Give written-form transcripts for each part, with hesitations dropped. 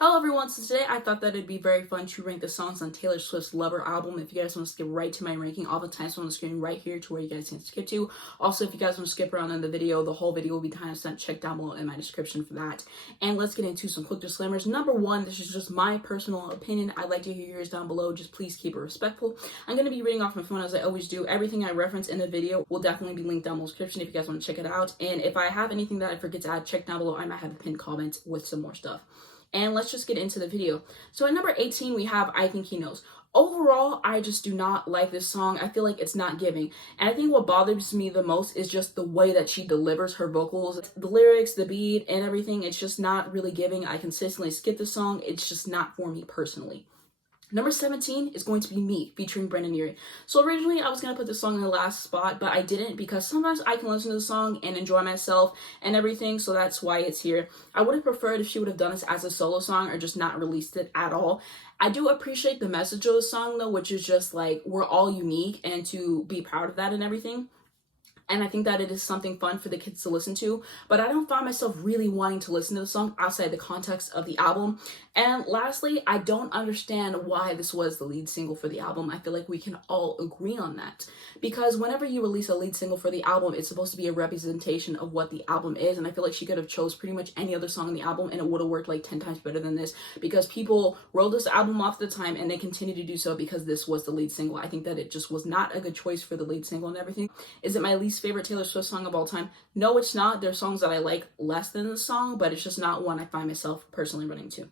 Hello everyone, so today I thought that it'd be very fun to rank the songs on Taylor Swift's Lover album. If you guys want to skip right to my ranking, all the times on the screen right here to where you guys can skip to. Also, if you guys want to skip around in the video, the whole video will be timestamped. Check down below in my description for that. And let's get into some quick disclaimers. Number one, this is just my personal opinion. I'd like to hear yours down below. Just please keep it respectful. I'm going to be reading off my phone as I always do. Everything I reference in the video will definitely be linked down below in the description if you guys want to check it out. And if I have anything that I forget to add, check down below. I might have a pinned comment with some more stuff. And let's just get into the video. So at number 18, we have I Think He Knows. Overall, I just do not like this song. I feel like it's not giving. And I think what bothers me the most is just the way that she delivers her vocals. The lyrics, the beat, and everything, it's just not really giving. I consistently skip the song. It's just not for me personally. Number 17 is going to be Me, featuring Brendan Urie. So originally I was going to put this song in the last spot, but I didn't because sometimes I can listen to the song and enjoy myself and everything, so that's why it's here. I would have preferred if she would have done this as a solo song or just not released it at all. I do appreciate the message of the song though, which is just like, we're all unique and to be proud of that and everything. And I think that it is something fun for the kids to listen to, but I don't find myself really wanting to listen to the song outside the context of the album. And lastly, I don't understand why this was the lead single for the album. I feel like we can all agree on that, because whenever you release a lead single for the album, it's supposed to be a representation of what the album is. And I feel like she could have chose pretty much any other song on the album and it would have worked like 10 times better than this, because people rolled this album off at the time and they continue to do so because this was the lead single. I think that it just was not a good choice for the lead single and everything. Is it my least favorite Taylor Swift song of all time? No, it's not. There's songs that I like less than this song, but it's just not one I find myself personally running to.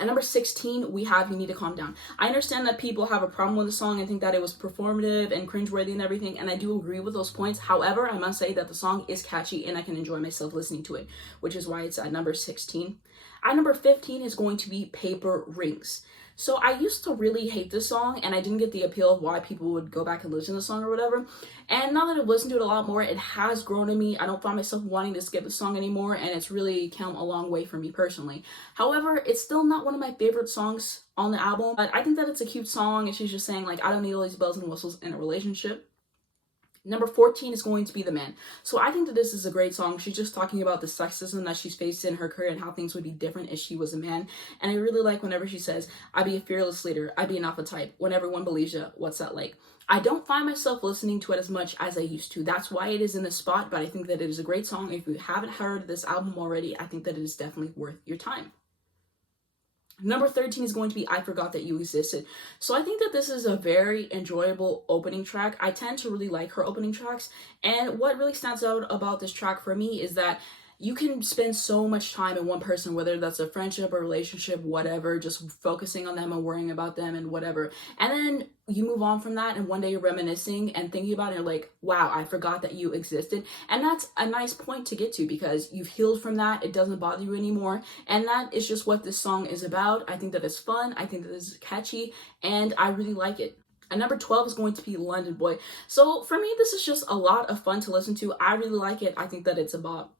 At number 16, we have You Need to Calm Down. I understand that people have a problem with the song and think that it was performative and cringeworthy and everything, and I do agree with those points. However, I must say that the song is catchy and I can enjoy myself listening to it, which is why it's at number 16. At number 15 is going to be Paper Rings. So I used to really hate this song and I didn't get the appeal of why people would go back and listen to the song or whatever. And now that I've listened to it a lot more, it has grown on me. I don't find myself wanting to skip the song anymore, and it's really come a long way for me personally. However, it's still not one of my favorite songs on the album, but I think that it's a cute song and she's just saying like, I don't need all these bells and whistles in a relationship. Number 14 is going to be The Man. So I think that this is a great song. She's just talking about the sexism that she's faced in her career and how things would be different if she was a man. And I really like whenever she says, I'd be a fearless leader, I'd be an alpha type, when everyone believes you, what's that like? I don't find myself listening to it as much as I used to. That's why it is in this spot, but I think that it is a great song. If you haven't heard this album already, I think that it is definitely worth your time. Number 13 is going to be I Forgot That You Existed. So I think that this is a very enjoyable opening track. I tend to really like her opening tracks. And what really stands out about this track for me is that you can spend so much time in one person, whether that's a friendship or relationship, whatever, just focusing on them and worrying about them and whatever. And then you move on from that and one day you're reminiscing and thinking about it and you're like, wow, I forgot that you existed. And that's a nice point to get to because you've healed from that. It doesn't bother you anymore. And that is just what this song is about. I think that it's fun. I think that it's catchy and I really like it. And number 12 is going to be London Boy. So for me, this is just a lot of fun to listen to. I really like it. I think that it's a bop.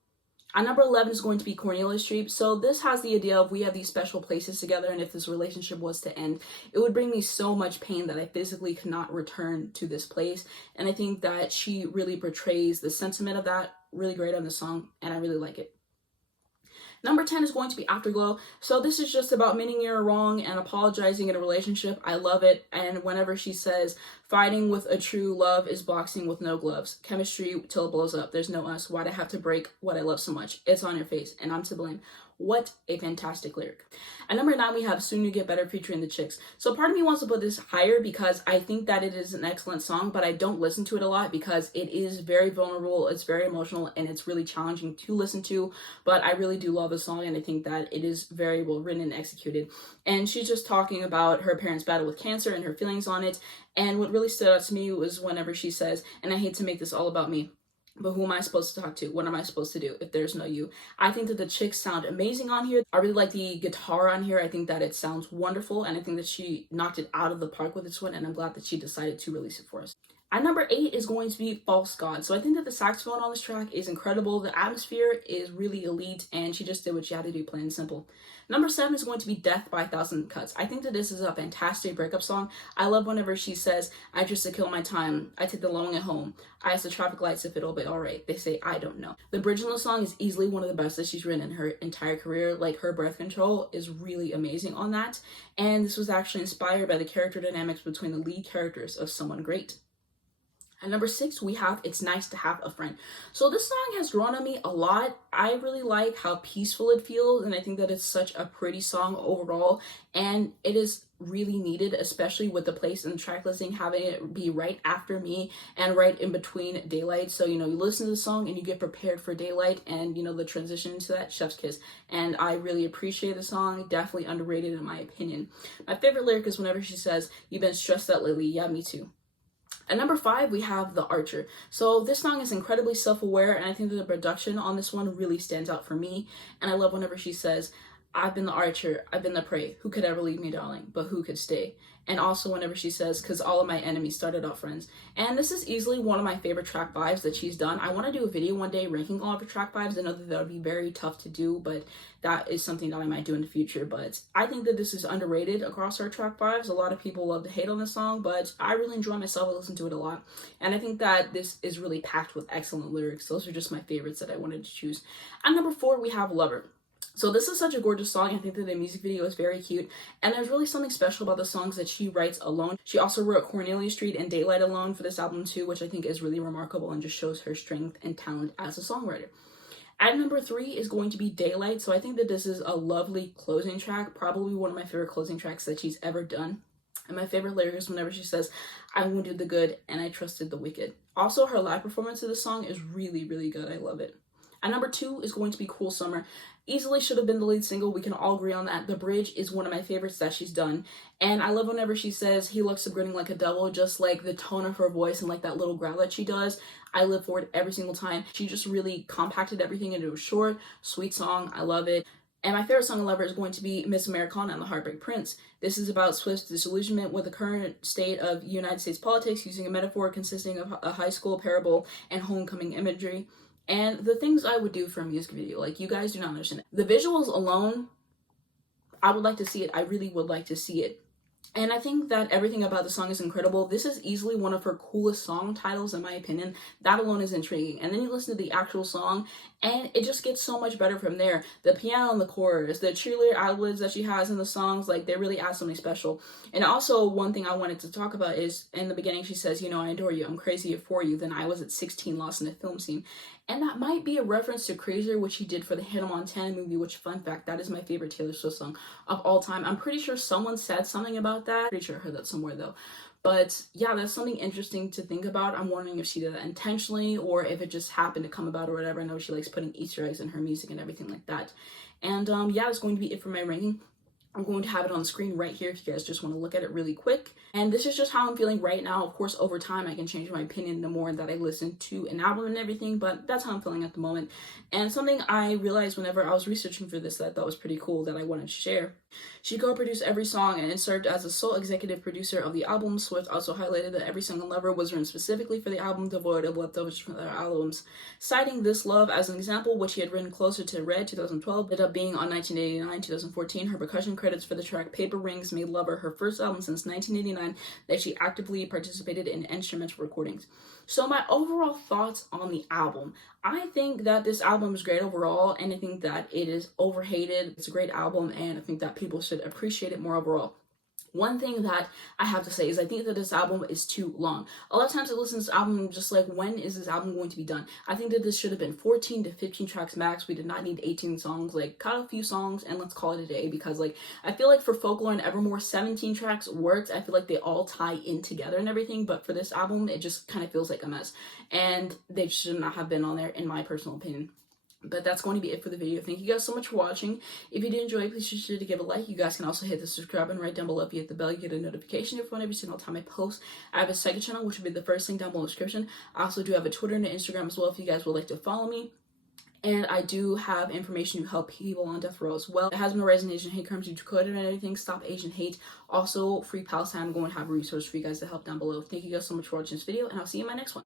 And number 11 is going to be Cornelia Streep. So this has the idea of we have these special places together, and if this relationship was to end, it would bring me so much pain that I physically could not return to this place. And I think that she really portrays the sentiment of that really great on the song, and I really like it. Number 10 is going to be Afterglow. So this is just about admitting you're wrong and apologizing in a relationship. I love it. And whenever she says, fighting with a true love is boxing with no gloves. Chemistry till it blows up. There's no us. Why'd I have to break what I love so much? It's on your face and I'm to blame. What a fantastic lyric. At number 9, we have Soon You Get Better featuring the Chicks. So part of me wants to put this higher because I think that it is an excellent song, but I don't listen to it a lot because it is very vulnerable, it's very emotional, and it's really challenging to listen to. But I really do love the song, and I think that it is very well written and executed. And she's just talking about her parents' battle with cancer and her feelings on it. And what really stood out to me was whenever she says, and I hate to make this all about me, but who am I supposed to talk to? What am I supposed to do if there's no you? I think that the Chicks sound amazing on here. I really like the guitar on here. I think that it sounds wonderful, and I think that she knocked it out of the park with this one, and I'm glad that she decided to release it for us. At number 8 is going to be False God. So I think that the saxophone on this track is incredible. The atmosphere is really elite, and she just did what she had to do, plain and simple. Number 7 is going to be Death by a Thousand Cuts. I think that this is a fantastic breakup song. I love whenever she says, I just to kill my time, I take the long at home, I ask the traffic lights if it'll be alright. They say, I don't know. The bridge on the song is easily one of the best that she's written in her entire career. Like, her breath control is really amazing on that. And this was actually inspired by the character dynamics between the lead characters of Someone Great. At number 6, we have It's Nice to Have a Friend. So this song has grown on me a lot. I really like how peaceful it feels, and I think that it's such a pretty song overall, and it is really needed, especially with the place and the track listing having it be right after me and right in between daylight. So, you listen to the song and you get prepared for daylight, and, the transition into that, chef's kiss. And I really appreciate the song. Definitely underrated in my opinion. My favorite lyric is whenever she says, you've been stressed out lately. Yeah, me too. At number 5, we have The Archer. So this song is incredibly self-aware, and I think that the production on this one really stands out for me. And I love whenever she says, I've been the archer, I've been the prey. Who could ever leave me, darling? But who could stay? And also whenever she says, because all of my enemies started off friends. And this is easily one of my favorite track vibes that she's done. I want to do a video one day ranking all of her track vibes. I know that would be very tough to do, but that is something that I might do in the future. But I think that this is underrated across her track vibes. A lot of people love to hate on this song, but I really enjoy myself. I listen to it a lot. And I think that this is really packed with excellent lyrics. Those are just my favorites that I wanted to choose. At number 4, we have Lover. So this is such a gorgeous song. I think that the music video is very cute, and there's really something special about the songs that she writes alone. She also wrote Cornelia Street and Daylight alone for this album too, which I think is really remarkable and just shows her strength and talent as a songwriter. At number 3 is going to be Daylight. So I think that this is a lovely closing track, probably one of my favorite closing tracks that she's ever done. And my favorite lyric is whenever she says, I wounded the good and I trusted the wicked. Also, her live performance of the song is really, really good. I love it. At number 2 is going to be Cool Summer. Easily should have been the lead single. We can all agree on that. The bridge is one of my favorites that she's done. And I love whenever she says, he looks so grinning like a devil, just like the tone of her voice and like that little growl that she does. I live for it every single time. She just really compacted everything into a short, sweet song. I love it. And my favorite song on Lover is going to be Miss Americana and the Heartbreak Prince. This is about Swift's disillusionment with the current state of United States politics, using a metaphor consisting of a high school parable and homecoming imagery. And the things I would do for a music video, like, you guys do not understand. The visuals alone, I would like to see it. I really would like to see it. And I think that everything about the song is incredible. This is easily one of her coolest song titles, in my opinion. That alone is intriguing. And then you listen to the actual song, and it just gets so much better from there. The piano in the chorus, the cheerleader ad-libs that she has in the songs, like, they really add something special. And also, one thing I wanted to talk about is, in the beginning, she says, I adore you, I'm crazy for you, then I was at 16 lost in a film scene. And that might be a reference to Crazier, which he did for the Hannah Montana movie, which, fun fact, that is my favorite Taylor Swift song of all time. I'm pretty sure someone said something about that. Pretty sure I heard that somewhere, though. But yeah, that's something interesting to think about. I'm wondering if she did that intentionally or if it just happened to come about or whatever. I know she likes putting Easter eggs in her music and everything like that. And yeah, that's going to be it for my ranking. I'm going to have it on the screen right here if you guys just want to look at it really quick. And this is just how I'm feeling right now. Of course, over time, I can change my opinion the more that I listen to an album and everything, but that's how I'm feeling at the moment. And something I realized whenever I was researching for this that I thought was pretty cool that I wanted to share. She co-produced every song and served as the sole executive producer of the album. Swift also highlighted that every single Lover was written specifically for the album, devoid of leftovers from other albums. Citing This Love as an example, which he had written closer to Red 2012, ended up being on 1989-2014. Her percussion credits for the track Paper Rings made Lover her first album since 1989 that she actively participated in instrumental recordings. So my overall thoughts on the album. I think that this album is great overall, and I think that it is overhated. It's a great album, and I think that people should appreciate it more overall. One thing that I have to say is I think that this album is too long. A lot of times I listen to this album and I'm just like, when is this album going to be done? I think that this should have been 14 to 15 tracks max. We did not need 18 songs. Like, cut a few songs and let's call it a day, because like, I feel like for Folklore and Evermore, 17 tracks works. I feel like they all tie in together and everything, but for this album, it just kind of feels like a mess. And they should not have been on there, in my personal opinion. But that's going to be it for the video. Thank you guys so much for watching. If you did enjoy, please be sure to give a like. You guys can also hit the subscribe button right down below. If you hit the bell, you get a notification every single time I post. I have a second channel, which will be the first link down below in the description. I also do have a Twitter and an Instagram as well if you guys would like to follow me. And I do have information to help people on death row as well. It has been a resignation hate crimes to code and everything. Stop Asian hate. Also, Free Palestine. I'm going to have a resource for you guys to help down below. Thank you guys so much for watching this video, and I'll see you in my next one.